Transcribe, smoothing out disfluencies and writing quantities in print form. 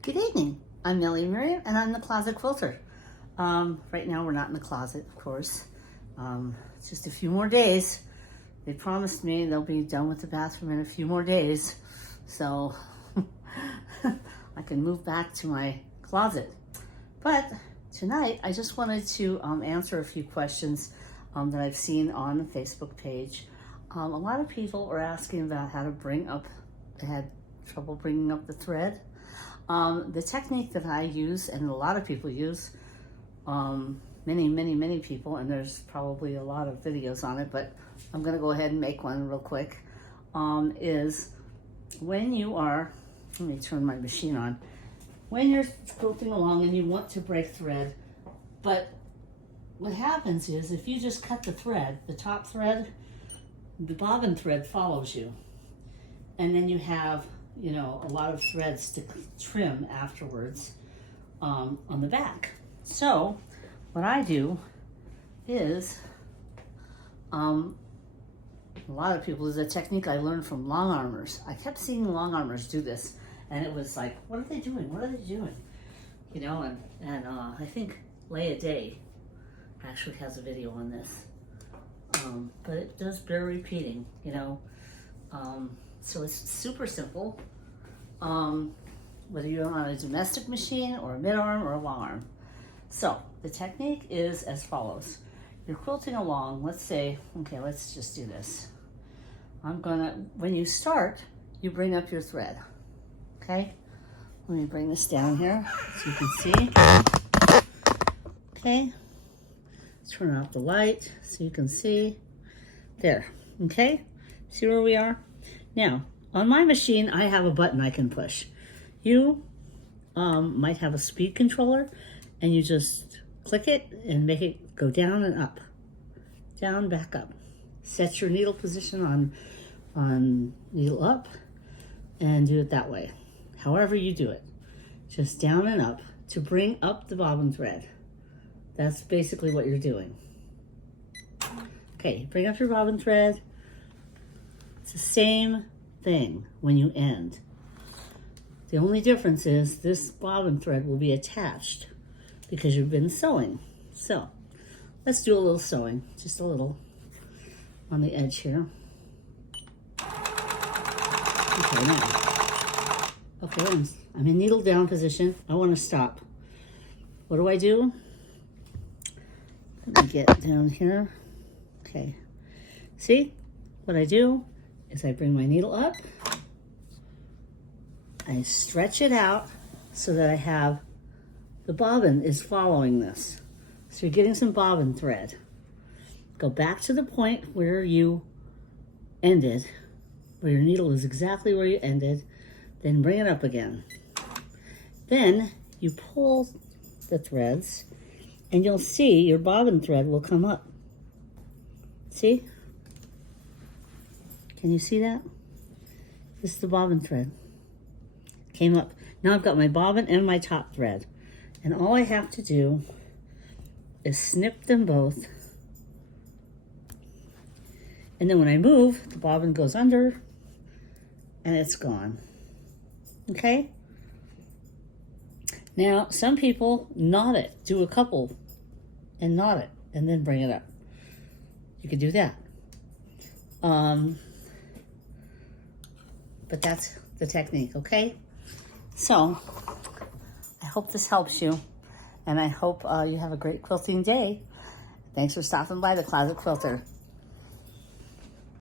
Good evening. I'm Nellie Miriam, and I'm the Closet Quilter. Right now, we're not in the closet, of course. It's just a few more days. They promised me they'll be done with the bathroom in a few more days, so I can move back to my closet. But tonight, I just wanted to answer a few questions that I've seen on the Facebook page. A lot of people are asking about how to they had trouble bringing up the thread. The technique that I use, and a lot of people use, many people, and there's probably a lot of videos on it, but I'm gonna go ahead and make one real quick, is when you are, let me turn my machine on, when you're quilting along and you want to break thread, but what happens is if you just cut the thread, the top thread, the bobbin thread follows you, and then you have a lot of threads to trim afterwards on the back. So what I do is, a lot of people, is a technique I learned from long armors. I kept seeing long armors do this, and it was like, what are they doing? What are they doing? And I think Leia Day actually has a video on this, but it does bear repeating, so it's super simple, whether you're on a domestic machine or a mid-arm or a long arm. So the technique is as follows. You're quilting along, let's say, okay, let's just do this. When you start, you bring up your thread, okay? Let me bring this down here so you can see. Okay, turn off the light so you can see. There, okay? See where we are? Now, on my machine, I have a button I can push. You might have a speed controller, and you just click it and make it go down and up. Down, back up. Set your needle position on needle up, and do it that way. However you do it. Just down and up to bring up the bobbin thread. That's basically what you're doing. Okay, bring up your bobbin thread. It's the same thing when you end. The only difference is this bobbin thread will be attached because you've been sewing. So let's do a little sewing, just a little on the edge here. Okay, now, okay, I'm in needle down position. I want to stop. What do? Let me get down here. Okay, see what I do is I bring my needle up, I stretch it out so that I have, the bobbin is following this. So you're getting some bobbin thread. Go back to the point where you ended, where your needle is exactly where you ended, then bring it up again. Then you pull the threads and you'll see your bobbin thread will come up. See? Can you see that? This is the bobbin thread. Came up. Now I've got my bobbin and my top thread. And all I have to do is snip them both. And then when I move, the bobbin goes under and it's gone. Okay? Now, some people knot it. Do a couple and knot it and then bring it up. You could do that. But that's the technique, okay? So, I hope this helps you, and I hope you have a great quilting day. Thanks for stopping by the Closet Quilter.